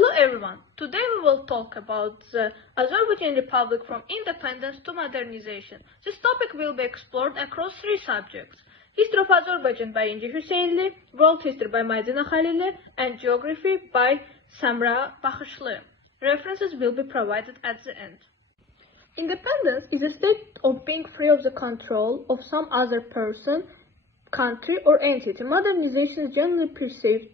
Hello everyone, today we will talk about the Azerbaijan Republic from independence to modernization. This topic will be explored across three subjects: History of Azerbaijan by Inci Hüseyinli, World History by Madina Khalili, and Geography by Samra Bakishli. References will be provided at the end. Independence is a state of being free of the control of some other person, country, or entity. Modernization is generally perceived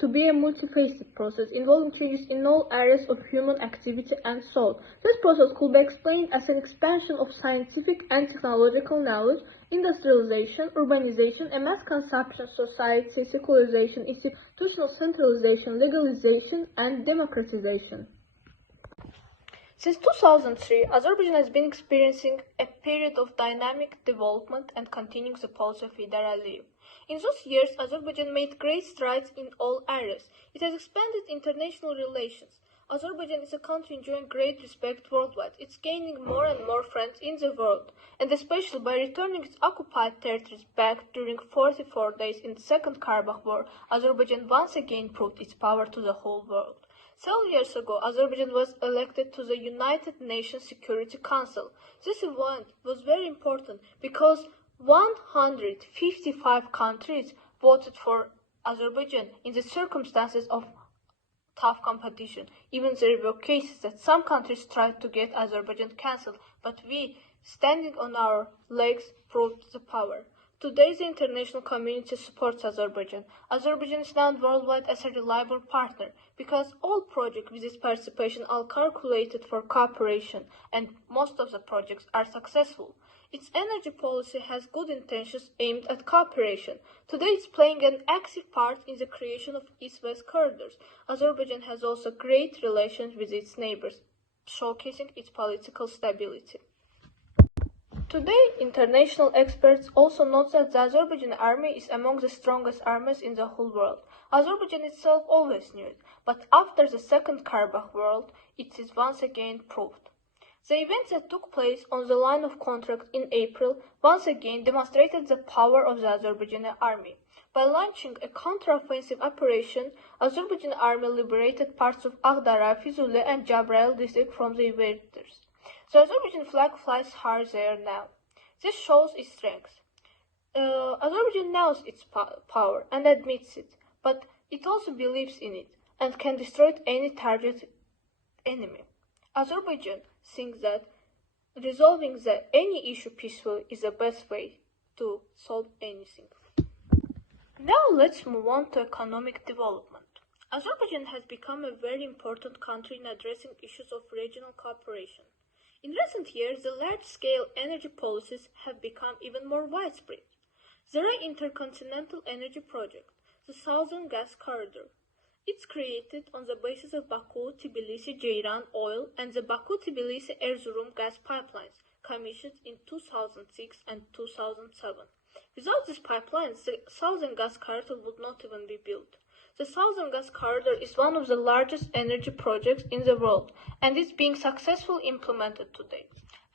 to be a multifaceted process involving changes in all areas of human activity and thought. This process could be explained as an expansion of scientific and technological knowledge, industrialization, urbanization, a mass consumption society, secularization, institutional centralization, legalization, and democratization. Since 2003, Azerbaijan has been experiencing a period of dynamic development and continuing the policy of federalism. In those years, Azerbaijan made great strides in all areas. It has expanded international relations. Azerbaijan is a country enjoying great respect worldwide. It's gaining more and more friends in the world, and especially by returning its occupied territories back during 44 days in the Second Karabakh War, Azerbaijan once again proved its power to the whole world. Several years ago, Azerbaijan was elected to the United Nations Security Council. This event was very important because 155 countries voted for Azerbaijan in the circumstances of tough competition. Even there were cases that some countries tried to get Azerbaijan cancelled, but we, standing on our legs, proved the power. Today, the international community supports Azerbaijan. Azerbaijan is known worldwide as a reliable partner because all projects with its participation are calculated for cooperation, and most of the projects are successful. Its energy policy has good intentions aimed at cooperation. Today, it's playing an active part in the creation of East-West corridors. Azerbaijan has also great relations with its neighbors, showcasing its political stability. Today, international experts also note that the Azerbaijan army is among the strongest armies in the whole world. Azerbaijan itself always knew it, but after the Second Karabakh War, it is once again proved. The events that took place on the line of contact in April once again demonstrated the power of the Azerbaijani army. By launching a counter-offensive operation, Azerbaijan army liberated parts of Aghdara, Fizuli, and Jabrail district from the invaders. The Azerbaijan flag flies high there now. This shows its strength. Azerbaijan knows its power and admits it, but it also believes in it and can destroy any target enemy. Azerbaijan thinks that resolving any issue peacefully is the best way to solve anything. Now let's move on to economic development. Azerbaijan has become a very important country in addressing issues of regional cooperation. In recent years, the large-scale energy policies have become even more widespread. There are intercontinental energy project, the Southern Gas Corridor. It's created on the basis of Baku-Tbilisi-Ceyran oil and the Baku-Tbilisi-Erzurum gas pipelines, commissioned in 2006 and 2007. Without these pipelines, the Southern Gas Corridor would not even be built. The Southern Gas Corridor is one of the largest energy projects in the world, and is being successfully implemented today.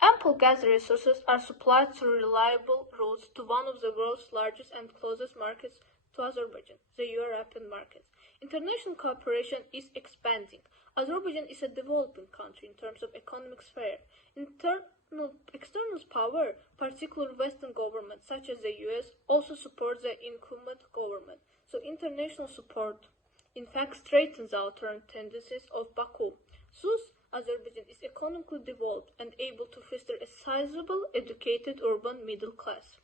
Ample gas resources are supplied through reliable routes to one of the world's largest and closest markets to Azerbaijan, the European market. International cooperation is expanding. Azerbaijan is a developing country in terms of economic sphere. External power, particularly Western governments such as the US, also support the incumbent government. So international support, in fact, straightens the outer tendencies of Baku. Thus, Azerbaijan is economically developed and able to foster a sizable, educated urban middle class.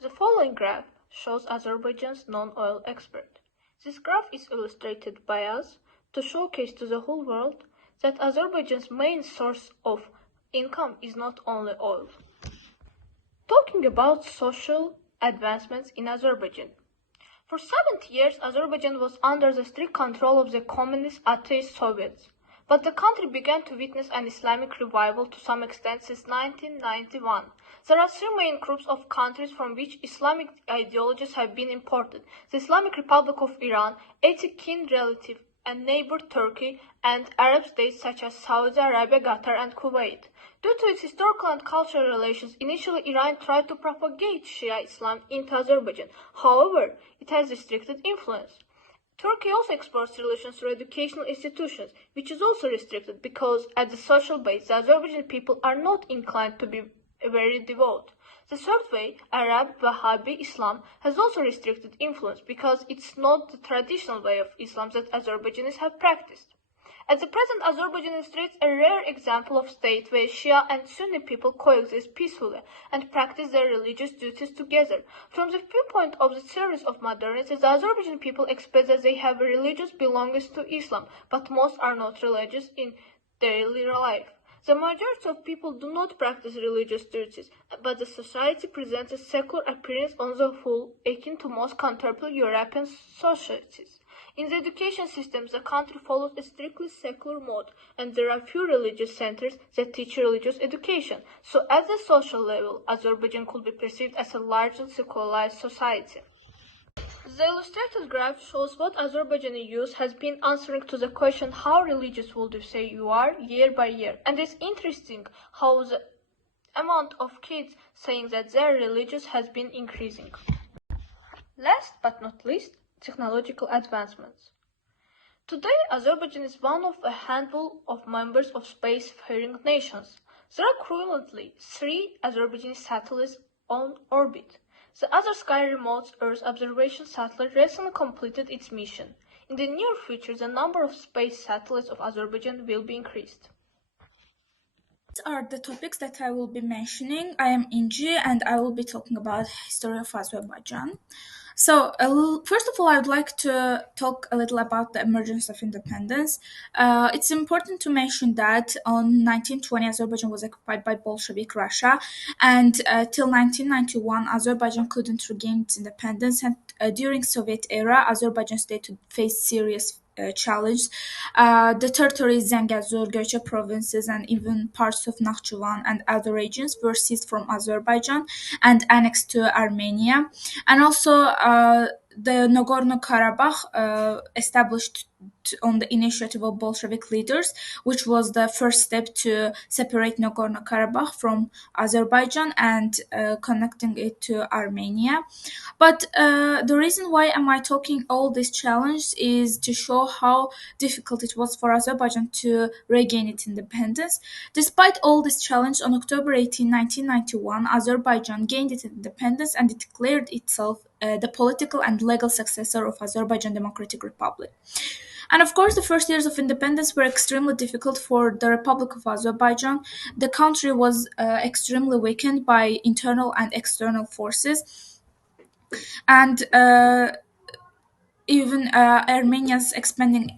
The following graph shows Azerbaijan's non-oil export. This graph is illustrated by us to showcase to the whole world that Azerbaijan's main source of income is not only oil. Talking about social advancements in Azerbaijan. For 70 years, Azerbaijan was under the strict control of the communist atheist Soviets, but the country began to witness an Islamic revival to some extent since 1991. There are three main groups of countries from which Islamic ideologies have been imported: the Islamic Republic of Iran, its kin relative and neighbor Turkey, and Arab states such as Saudi Arabia, Qatar, and Kuwait. Due to its historical and cultural relations, initially Iran tried to propagate Shia Islam into Azerbaijan. However, it has restricted influence. Turkey also exports relations through educational institutions, which is also restricted because at the social base, the Azerbaijani people are not inclined to be very devout. The third way, Arab Wahhabi Islam, has also restricted influence because it's not the traditional way of Islam that Azerbaijanis have practiced. At the present, Azerbaijan illustrates a rare example of state where Shia and Sunni people coexist peacefully and practice their religious duties together. From the viewpoint of the theories of modernity, the Azerbaijan people expect that they have a religious belongings to Islam, but most are not religious in daily life. The majority of people do not practice religious duties, but the society presents a secular appearance on the whole, akin to most contemporary European societies. In the education systems, the country follows a strictly secular mode, and there are few religious centers that teach religious education. So at the social level, Azerbaijan could be perceived as a largely secularized society. The illustrated graph shows what Azerbaijani youth has been answering to the question how religious would you say you are year by year. And it's interesting how the amount of kids saying that they're religious has been increasing. Last but not least, technological advancements. Today, Azerbaijan is one of a handful of members of space-faring nations. There are currently 3 Azerbaijani satellites on orbit. The other Sky Remote Earth observation satellite recently completed its mission. In the near future, the number of space satellites of Azerbaijan will be increased. These are the topics that I will be mentioning. I am Inji and I will be talking about history of Azerbaijan. So, first of all, I would like to talk a little about the emergence of independence. It's important to mention that on 1920, Azerbaijan was occupied by Bolshevik Russia, and till 1991, Azerbaijan couldn't regain its independence. And during Soviet era, Azerbaijan state to face serious challenge. The territories Zangezur, Göcek provinces, and even parts of Nakhchivan and other regions were seized from Azerbaijan and annexed to Armenia. And also, the Nagorno-Karabakh established on the initiative of Bolshevik leaders, which was the first step to separate Nagorno-Karabakh from Azerbaijan and connecting it to Armenia. But the reason why am I talking all these challenges is to show how difficult it was for Azerbaijan to regain its independence. Despite all this challenge, on October 18, 1991, Azerbaijan gained its independence and it declared itself the political and legal successor of Azerbaijan Democratic Republic. And of course, the first years of independence were extremely difficult for the Republic of Azerbaijan. The country was extremely weakened by internal and external forces, and even Armenia's expanding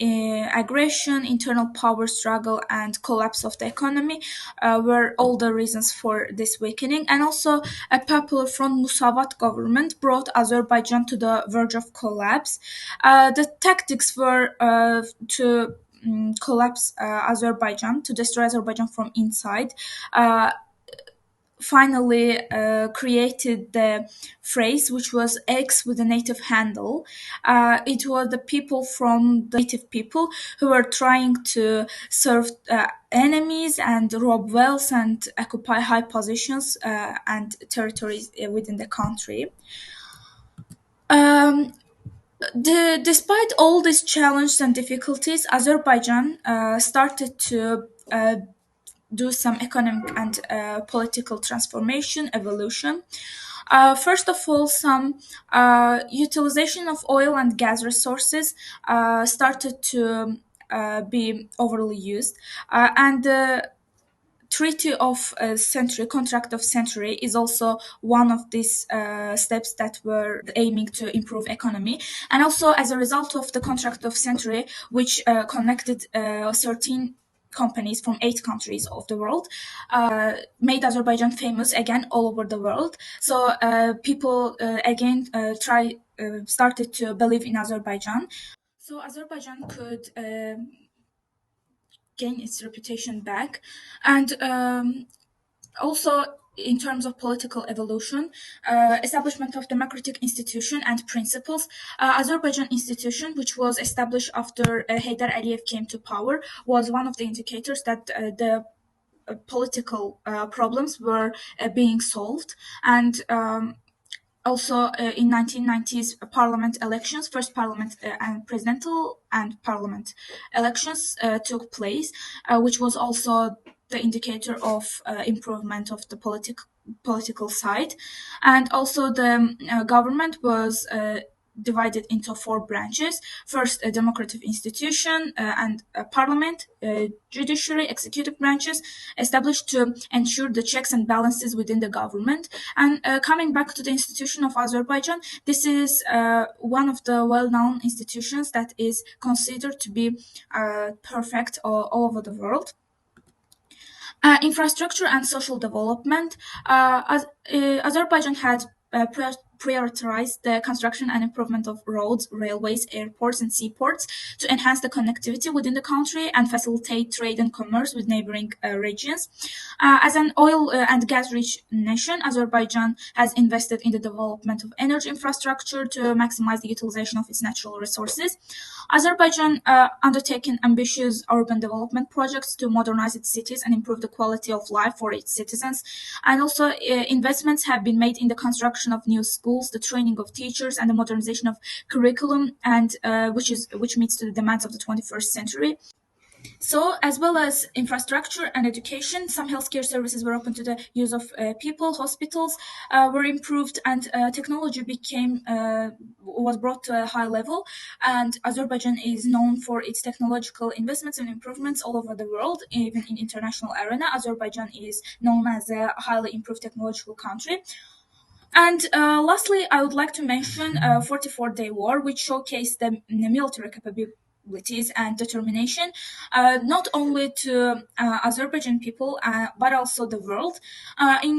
aggression, internal power struggle, and collapse of the economy were all the reasons for this weakening. And also, a popular Front Musavat government brought Azerbaijan to the verge of collapse. The tactics were to collapse Azerbaijan, to destroy Azerbaijan from inside. Finally created the phrase which was X with a native handle. It was the people from the native people who were trying to serve enemies and rob wealth and occupy high positions and territories within the country. Um, Despite all these challenges and difficulties, Azerbaijan started to do some economic and political transformation, evolution. First of all, some utilization of oil and gas resources started to be overly used, and the Treaty of Century, Contract of Century, is also one of these steps that were aiming to improve economy. And also, as a result of the Contract of Century, which connected 13 companies from 8 countries of the world, made Azerbaijan famous again all over the world. So people again started to believe in Azerbaijan. So Azerbaijan could gain its reputation back, and also in terms of political evolution, establishment of democratic institution and principles. Azerbaijan institution, which was established after Heydar Aliyev came to power, was one of the indicators that the political problems were being solved. And also in 1990s parliament elections, first parliament and presidential and parliament elections took place, which was also the indicator of improvement of the political side. And also the government was divided into four branches. First, a democratic institution and a parliament, judiciary, executive branches, established to ensure the checks and balances within the government. And coming back to the institution of Azerbaijan, this is one of the well-known institutions that is considered to be perfect all over the world. Infrastructure and social development. Azerbaijan had prioritized the construction and improvement of roads, railways, airports, and seaports to enhance the connectivity within the country and facilitate trade and commerce with neighboring regions. As an oil and gas-rich nation, Azerbaijan has invested in the development of energy infrastructure to maximize the utilization of its natural resources. Azerbaijan undertaken ambitious urban development projects to modernize its cities and improve the quality of life for its citizens. And also, investments have been made in the construction of new schools, the training of teachers, and the modernization of curriculum, and which meets to the demands of the 21st century. So, as well as infrastructure and education, some healthcare services were open to the use of people. Hospitals were improved, and technology was brought to a high level. And Azerbaijan is known for its technological investments and improvements all over the world, even in international arena. Azerbaijan is known as a highly improved technological country. And lastly, I would like to mention 44-day war, which showcased the military capabilities and determination, not only to Azerbaijan people, but also the world.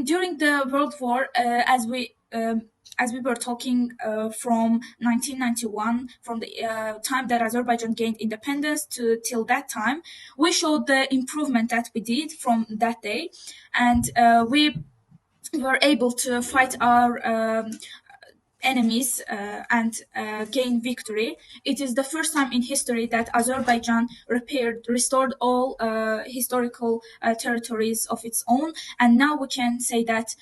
During the World War, as we were talking from 1991, from the time that Azerbaijan gained independence to till that time, we showed the improvement that we did from that day, and we were able to fight our enemies and gain victory. It is the first time in history that Azerbaijan restored all historical territories of its own, and now we can say that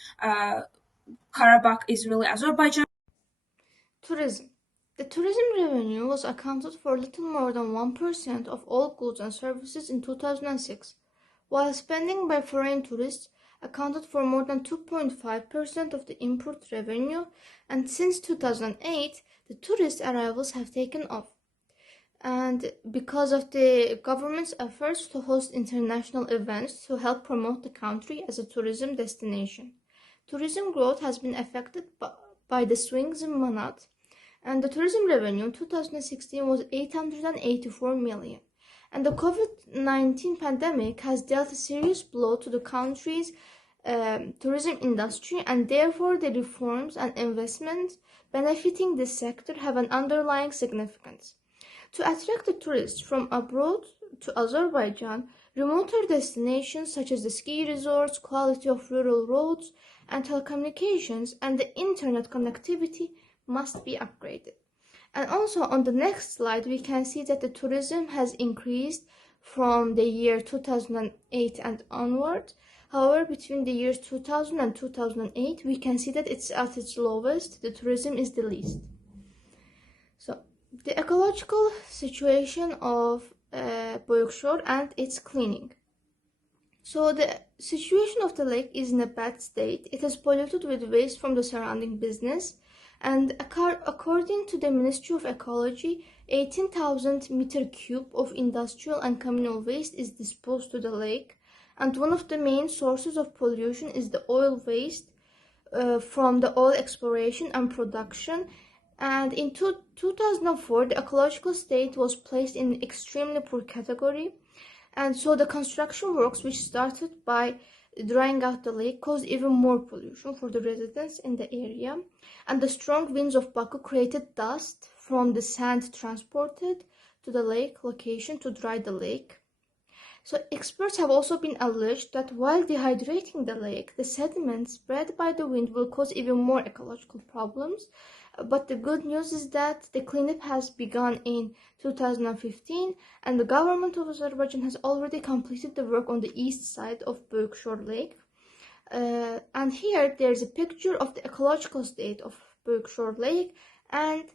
Karabakh is really Azerbaijan. Tourism. The tourism revenue was accounted for little more than 1% of all goods and services in 2006, while spending by foreign tourists accounted for more than 2.5% of the import revenue, and since 2008, the tourist arrivals have taken off. And because of the government's efforts to host international events to help promote the country as a tourism destination, tourism growth has been affected by the swings in manat, and the tourism revenue in 2016 was 884 million. And the COVID-19 pandemic has dealt a serious blow to the country's tourism industry, and therefore the reforms and investments benefiting this sector have an underlying significance. To attract the tourists from abroad to Azerbaijan, remoter destinations such as the ski resorts, quality of rural roads and telecommunications, and the internet connectivity must be upgraded. And also on the next slide, we can see that the tourism has increased from the year 2008 and onward. However, between the years 2000 and 2008, we can see that it's at its lowest. The tourism is the least. So, the ecological situation of Boyukshor and its cleaning. So, the situation of the lake is in a bad state. It is polluted with waste from the surrounding business. And according to the Ministry of Ecology, 18,000 meter cube of industrial and communal waste is disposed to the lake, and one of the main sources of pollution is the oil waste from the oil exploration and production. And in 2004, the ecological state was placed in extremely poor category, and so the construction works, which started by drying out the lake, caused even more pollution for the residents in the area, and the strong winds of Baku created dust from the sand transported to the lake location to dry the lake. So experts have also been alleged that while dehydrating the lake, the sediment spread by the wind will cause even more ecological problems. But the good news is that the cleanup has begun in 2015, and the government of Azerbaijan has already completed the work on the east side of Boyukshor Lake. And here there's a picture of the ecological state of Berkshire Lake, and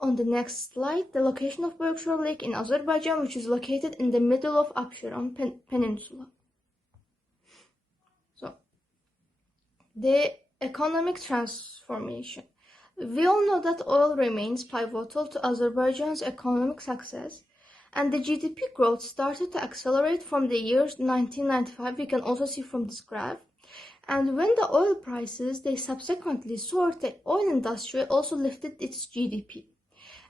on the next slide, the location of Berkshire Lake in Azerbaijan, which is located in the middle of Absheron Peninsula. So, the economic transformation. We all know that oil remains pivotal to Azerbaijan's economic success, and the GDP growth started to accelerate from the year 1995, we can also see from this graph. And when the oil prices, they subsequently soared, the oil industry also lifted its GDP.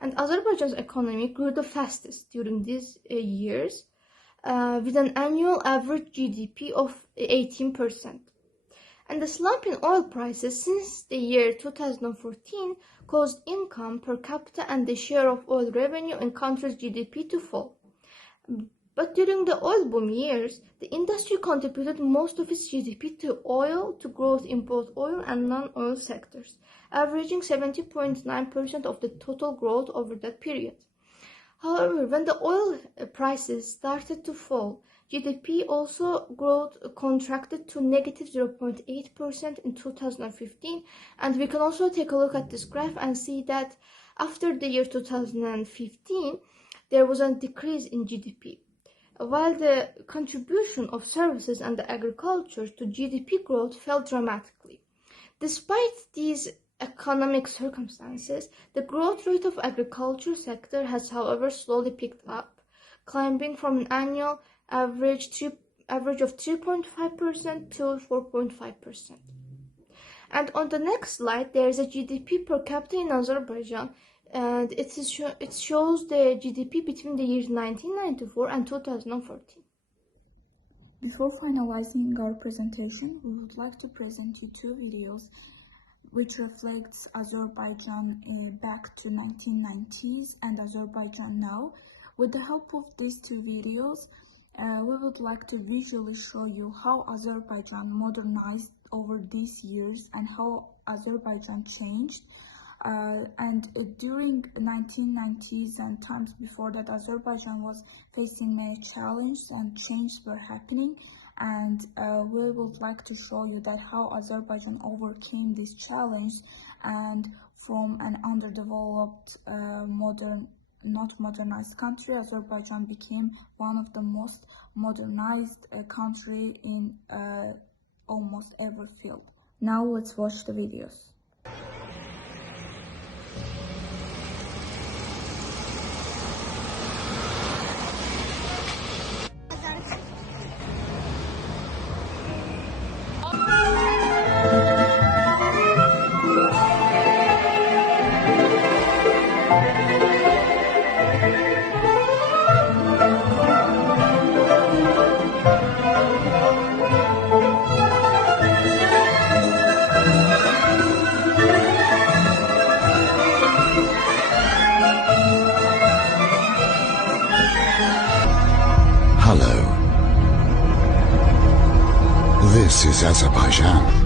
And Azerbaijan's economy grew the fastest during these years, with an annual average GDP of 18%. And the slump in oil prices since the year 2014 caused income per capita and the share of oil revenue in country's GDP to fall. But during the oil boom years, the industry contributed most of its GDP to growth in both oil and non-oil sectors, averaging 70.9% of the total growth over that period. However, when the oil prices started to fall, GDP also growth contracted to negative 0.8% in 2015, and we can also take a look at this graph and see that after the year 2015, there was a decrease in GDP, while the contribution of services and agriculture to GDP growth fell dramatically. Despite these economic circumstances, the growth rate of agriculture sector has, however, slowly picked up, climbing from an annual average of 3.5% to 4.5%. And on the next slide, there is a GDP per capita in Azerbaijan, and it shows the GDP between the years 1994 and 2014. Before finalizing our presentation, we would like to present you two videos which reflects Azerbaijan back to 1990s and Azerbaijan now. With the help of these two videos, we would like to visually show you how Azerbaijan modernized over these years and how Azerbaijan changed. During 1990s and times before that, Azerbaijan was facing many challenges and changes were happening, and we would like to show you that how Azerbaijan overcame this challenge, and from an underdeveloped not modernized country, Azerbaijan became one of the most modernized country in almost every field. Now let's watch the videos. This is Azerbaijan.